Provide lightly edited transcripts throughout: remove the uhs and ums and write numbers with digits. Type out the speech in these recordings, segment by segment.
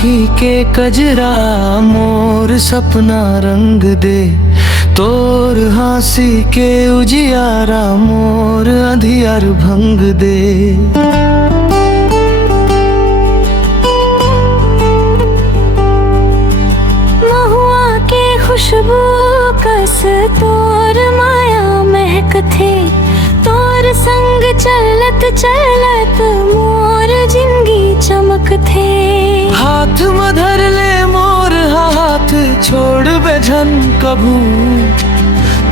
आँखी के कजरा मोर सपना रंग दे, तोर हाँसी के उजियारा मोर अंधियार भंग दे। महुआ के खुशबू कस तोर माया महक थे, तोर संग चलत चलत मोर जिंदगी चमक थे। हाथ मधर ले मोर हाथ छोड़ बेझन कभू,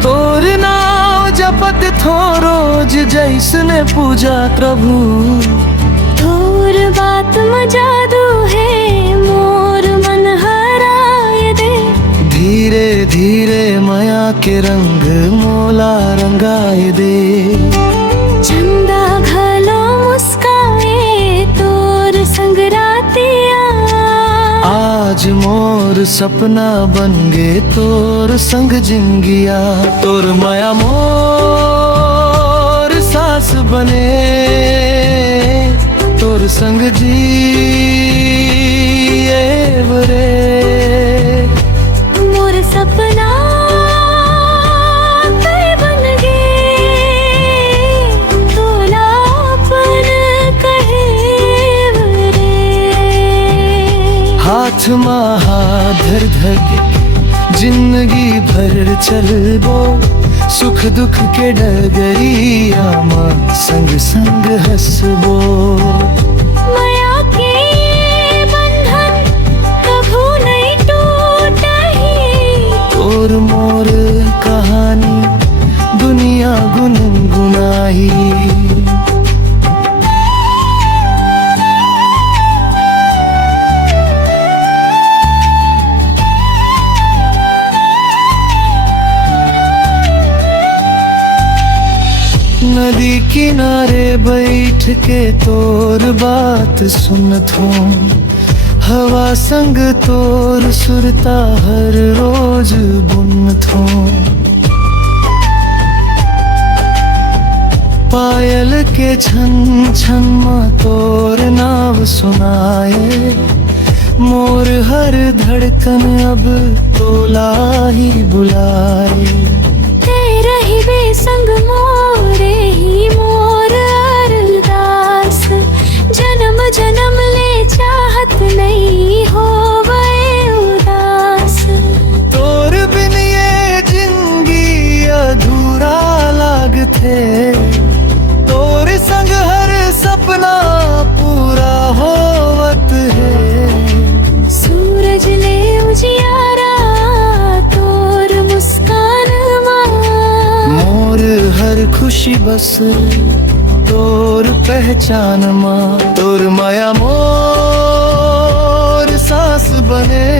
तोर नाव जपत थो रोज जैसने पूजा प्रभु। तोर बात में जादू है मोर मन हराए दे, धीरे धीरे माया के रंग मोला रंगाए दे। चंदा घलो मुस्काए तोर संग रातिया, आज मोर सपना बन गे तोर संग जिंगिया। तोर माया मोर सास बने, तोर संग जिए बरे। मोर सपना तय बन गे, तोलापन कहे रे। हाथ मा हाथ धर धर जिंदगी भर चलबो, सुख दुख के डगरिया माँ संग संग हंसबो। माया के बंधन कभू नहीं टूटही, तोर मोर कहानी दुनिया गुनगुनाही। नदी किनारे बैठ के तोर बात सुनत हूँ, हवा संग तोर सुरता हर रोज बुनत हूँ। पायल के छन छन में तोर नाव सुनाए, मोर हर धड़कन अब तोला ही बुलाए। तेरा ही बेसंग मोरे ही मोर अरदास, जन्म जन्म ले चाहत नहीं हो गए उदास। तोर बिन ये जिंदगी अधूरा लागथे, तोर संग हर सपना पूरा होवत है। सूरज ले उजियारा तोर मुस्कान मोर हर खुशी बस तोर पहचान माँ। तोर माया मोर सास बने,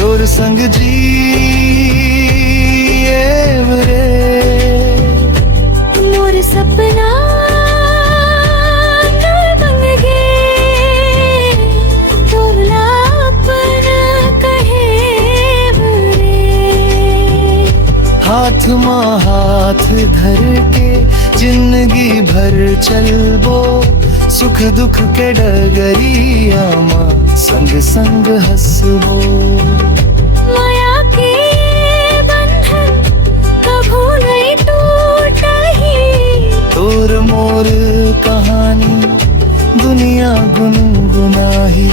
तोर संग जिए रे। मोर सपना तय बन गे, तोलापन कहे रे। हाथ माँ हाथ धर के जिंदगी भर चलबो, सुख दुख के डगरिया माँ संग संग हंसबो। माया के बंधन कभू नहीं टूटही, तोर मोर कहानी दुनिया गुनगुनाही।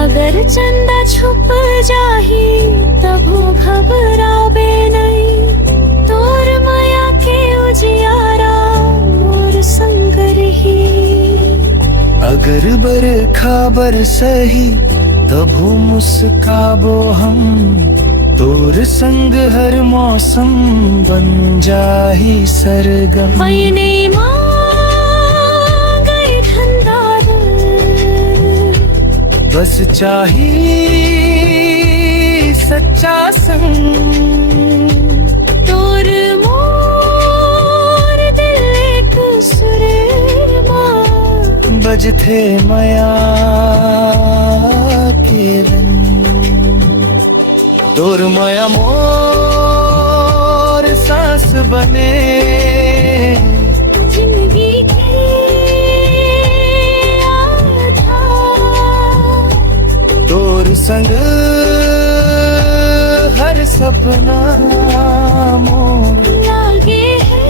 अगर चंदा छुप जाही तभो घबराबे नहीं, तोर माया के उजियारा मोर संग रही। अगर बरखा बरसही तभो मुस्काबो हम, तोर संग हर मौसम बन जाही सरगम। मैंने मांगे धंधार, बस चाही सच्चा संग। तोर मोर दिल एक सुर माँ, बजथे माया तोर माया मोर सांस बने जिंदगी के आधार तोर संग हर सपना मोर लागे है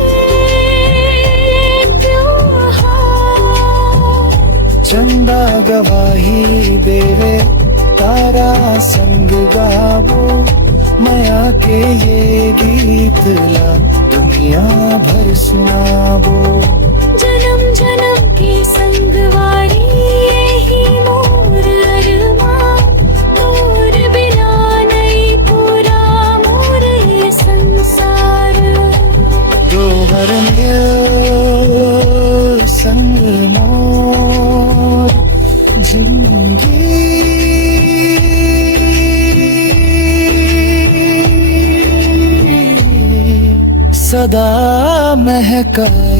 त्योहार चंदा गवाही देवे तारा संग गावो माया के ये गीत ला दुनिया भर सुनावो जन्म जन्म के संगवारी यही मोर अरमां तोर बिना नहीं पूरा मोर ये संसार दोहर मिल संग मोर जिंदगी सदा महकाए